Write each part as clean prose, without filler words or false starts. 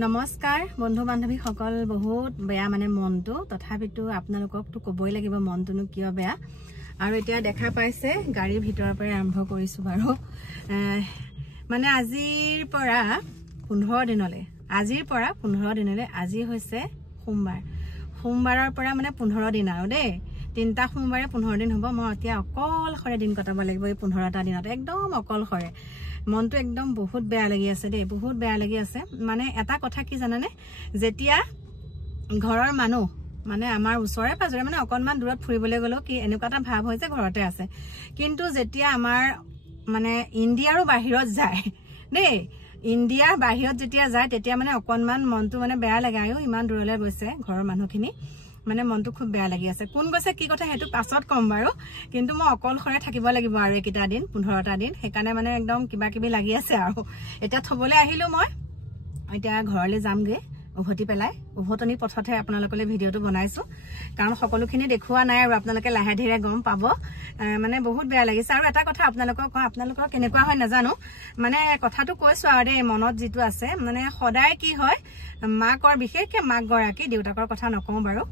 নমস্কাৰ বন্ধু বান্ধৱী সকল বহুত বেয়া মানে মনটো তথাপিতো আপোনালোকক তো কবই লাগিব মনটোনো কিয় বেয়া আৰু এতিয়া দেখা পাইছে গাড়ীৰ ভিতৰৰ পৰা আৰম্ভ কৰিছো বাৰু মানে আজিৰ পৰা 15 দিনলৈ আজি হৈছে সোমবাৰৰ পৰা মানে 15 দিন আৰু দেই তিনটা সোমবাৰে 15 দিন হ'ব মই এতিয়া অকলখৰে দিন কটাব লাগিব এই 15টা দিনত একদম অকলখৰে মনটো একদম বহুত বেয়া লাগি আছে দেই বহুত বেয়া লাগি আছে মানে এটা কথা কি জানানে যেতিয়া ঘৰৰ মানুহ মানে আমাৰ ওচৰে পাজৰে মানে অকনমান দূৰত ফুৰিবলৈ গলো কি এনেকুৱা এটা ভাব হৈছে ঘৰতে আছে কিন্তু যেতিয়া আমাৰ মানে ইণ্ডিয়াৰো বাহিৰত যায় দেই ইণ্ডিয়াৰ বাহিৰত যেতিয়া যায় তেতিয়া মানে অকনমান মনটো মানে বেয়া লাগে আয়ো ইমান দূৰলৈ গৈছে ঘৰৰ মানুহখিনি মানে মনটো খুব বেয়া লাগি আছে কোন গৈছে কি কথা হেতু পাছত কম বাৰু কিন্তু মই অকলখৰে থাকিব লাগিব আৰু একিটা দিন 15টা দিন হেকানে মানে একদম কিবা কিবি লাগি আছে আৰু এতিয়া থবলৈ আহিলো মই এতিয়া ঘৰলৈ যামগে উভতি পেলাই উভতনি পথতে আপোনালোকলৈ ভিডিওটো বনাইছো কাৰণ সকলোখিনি দেখুৱা নাই আৰু আপোনালোকে লাহে ধীৰে গম পাব মানে বহুত বেয়া লাগিছে আৰু এটা কথা আপোনালোকৰ কেনেকুৱা হয় নাজানো মানে কথাটো কৈছো আৰু দেই মনত যেটো আছে মানে সদায় কি হয় মাকৰ বিশেষকে মাক গৰাকী দেউতাকৰ কথা নকওঁ বাৰু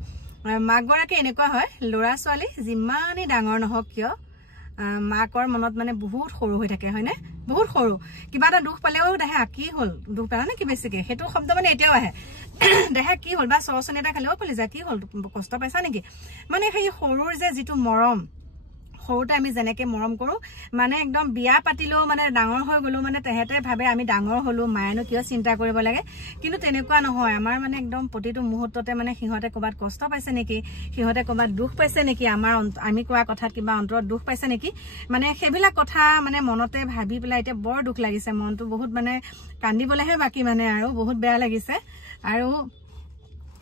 মাক গৰাকী এনেকুৱা হয় লৰা ছোৱালী যিমানে ডাঙৰ নহওক কিয় মাকৰ মনত মানে বহুত সৰু হৈ থাকে হয়নে বহুত সৰু কিবা এটা দুখ পালেও দেহে কি হল দুখ পালা নে কি বেছিকে হেতু শব্দ মানে এতিয়াও আহে দেহে কি হল বা সৰসনি এটা খালেও কলি যা কি হল কষ্ট পাইছা নেকি মানে সেই সৰুৰ যে যেটো মৰম সৰুতে আমি জেনেকে মৰম কৰো মানে একদম বিয়া পাতিলেও মানে ডাঙৰ হৈ গলো মানে তেহেতে ভাবে আমি ডাঙৰ হলো মায়েনো কিয় চিন্তা কৰিব লাগে কিন্তু তেনেকুৱা নহয় আমাৰ মানে একদম প্ৰতিটো মুহূৰ্ততে মানে সিহঁতে কবাত কষ্ট পাইছে নেকি সিহঁতে কবাত দুখ পাইছে নেকি আমি কোৱা কথাত কিবা অন্তৰত দুখ পাইছে নেকি মানে সেইবিলাক কথা মানে মনতে ভাবি পেলাই এতিয়া বৰ দুখ লাগিছে মনটো বহুত মানে কান্দিবলেহে বাকি মানে আৰু বহুত বেয়া লাগিছে আৰু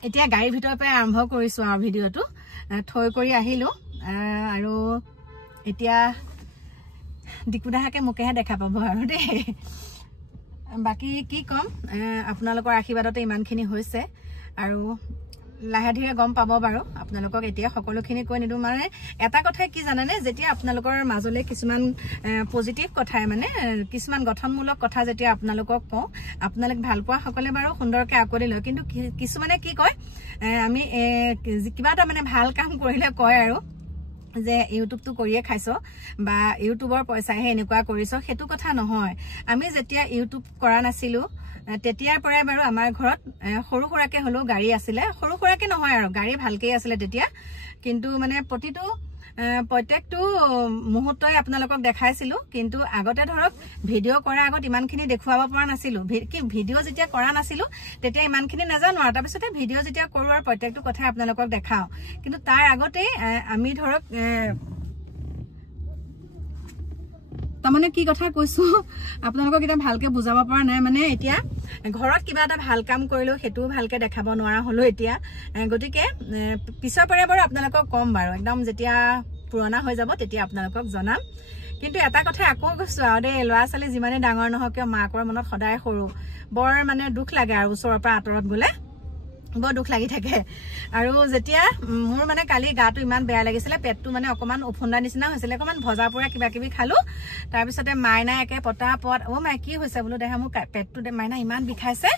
এতিয়া গাড়ীৰ ভিতৰৰ পৰা আৰম্ভ কৰিছো আৰু ভিডিওটো থৈ কৰি আহিলো আৰু এতিয়া দিকুদাহাকে মুকেহে দেখা পাব আৰু দেই বাকি কি কম আপোনালোকৰ আশীৰ্বাদতে ইমানখিনি হৈছে আৰু লাহে ধীৰে গম পাব বাৰু আপোনালোকক এতিয়া সকলোখিনি কৈ নিদু মানে এটা কথা কি জানানে যেতিয়া আপোনালোকৰ মাজলে কিছুমান পজিটিভ কথাই মানে কিছুমান গঠনমূলক কথা যেতিয়া আপোনালোকক কওঁ আপোনালোক ভাল পোৱা সকলে বাৰু সুন্দৰকে আকলি লয় কিন্তু কিছুমানে কি কয় আমি কিবা এটা মানে ভাল কাম কৰিলে কয় আৰু যে ইউটিউব তো কৰিয়ে খাইছো বা ইউটিউবৰ পইচাহে এনেকুৱা কৰিছো হেতু কথা নহয় আমি যেতিয়া ইউটিউব কৰা নাছিলো তেতিয়াৰ পৰাই বাৰু আমাৰ ঘৰত সৰু সৰাকে হলো গাড়ী আছিল সৰু সৰাকে নহয় আৰু গাড়ী ভালকৈ আছিল তেতিয়া কিন্তু মানে প্ৰত্যেকটো মুহূৰ্তই আপোনালোকক দেখাইছিলো কিন্তু আগতে ধৰক ভিডিও কৰা আগত ইমানখিনি দেখুৱাব পৰা নাছিলো কি ভিডিও যেতিয়া কৰা নাছিলো তেতিয়া ইমানখিনি নাজানো আৰু তাৰপিছতে ভিডিও যেতিয়া কৰো আৰু প্ৰত্যেকটো কথা আপোনালোকক দেখাও কিন্তু তাৰ আগতে আমি ধৰক তামানে কি কথা কৈছো আপোনালোকক এটা ভালকে বুজাব পৰা নাই মানে এতিয়া ঘৰত কিবা এটা ভাল কাম কৰিলো হেতু ভালকে দেখাব নোৱাৰা হলো এতিয়া গতিকে পিছৰ পৰে বাৰু আপোনালোকক কম বাৰু একদম যেতিয়া পুৰণা হৈ যাব তেতিয়া আপোনালোকক জনাম কিন্তু এটা কথা আকৌ কৈছো আৰু দেই লৰা ছোৱালী যিমানে ডাঙৰ নহওক কিয় মাকৰ মনত সদায় সৰু বৰ মানে দুখ লাগে আৰু ওচৰৰ পৰা আঁতৰত গলে বৰ দুখ লাগি থাকে আৰু যেতিয়া মোৰ মানে কালি গাটো ইমান বেয়া লাগিছিল পেটটো মানে অকমান উফুন্দা নিচিনা হৈছিল অকমান ভজা পুৰা কিবা কিবি খালো তাৰ পিছতে মাইনা একে পটাপট ও মাই কি হৈছে বলো দেহা মোৰ পেটটো মাইনা ইমান বিষাইছে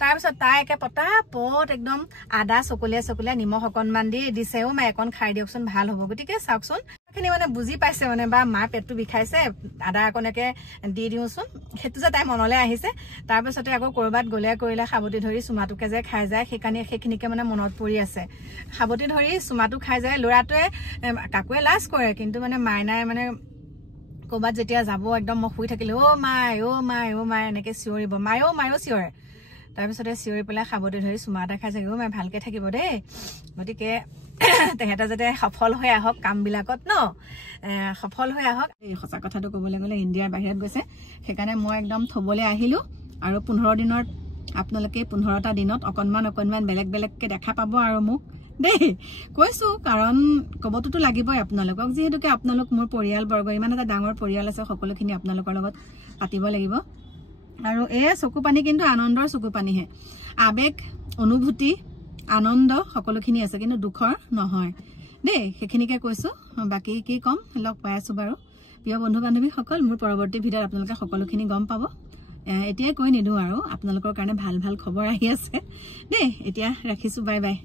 তাৰ পিছত তাই একে পটাপট একদম আদা চকলিয়া নিমখ অকনমান দি দিছে ও মাই একন খাই দিয়কচোন ভাল হ'ব গতিকে চাওকচোন খিনি মানে বুজি পাইছে মানে বা মা পেটটো বিষাইছে আদা অকনকে দি দিওচোন হেতু যে তাই মনলৈ আহিছে তাৰ পিছতে আকৌ কৰবাত গলে কৰিলে খাবতি ধৰি সুমাটোকে যে খাই যায় সেইখিনিকে মানে মনত পৰি আছে খাবতি ধৰি সুমাটো খাই যায় লৰাটোৱে কাকুৱে লাজ কৰে কিন্তু মানে মাইনাই মানে কৰবাত যেতিয়া যাব একদম মই শুই থাকিলে ও মাই এনেকে চিঞৰিব মায়ো চিঞৰে তাৰ পিছতে চিঞৰি পেলাই খাবতি ধৰি সুমা এটা খাই যায় মাই ভালকে থাকিব দেই গতিকে তেহেতা যাতে সফল হৈ আহক কাম বিলাকত ন সফল হৈ আহক এই সঁচা কথাটো ক'বলৈ গ'লে ইণ্ডিয়াৰ বাহিৰত গৈছে সেইকাৰণে মই একদম থবলৈ আহিলো আৰু 15 দিনত আপোনালোকে 15টা দিনত অকনমান বেলেগকে দেখা পাব আৰু মোক দেই কৈছো কাৰণ কবটোতো লাগিবই আপোনালোকক যেহেতুকে আপোনালোক মোৰ পৰিয়াল বৰ্গ ইমান এটা ডাঙৰ পৰিয়াল আছে সকলোখিনি আপোনালোকৰ লগত পাতিব লাগিব আৰু এই চকু পানী কিন্তু আনন্দৰ চকু পানীহে আবেগ অনুভূতি আনন্দ সকলোখিনি আছে কিন্তু দুখৰ নহয় দেই সেইখিনিকে কৈছো বাকি কি কম লগ পাই আছো বাৰু প্ৰিয় বন্ধু বান্ধৱী সকল মোৰ পৰৱৰ্তী ভিডিঅ'ত আপোনালোকে সকলোখিনি গম পাব এতিয়াই কৈ নিদিওঁ আৰু আপোনালোকৰ কাৰণে ভাল ভাল খবৰ আহি আছে দেই এতিয়া ৰাখিছো বাই বাই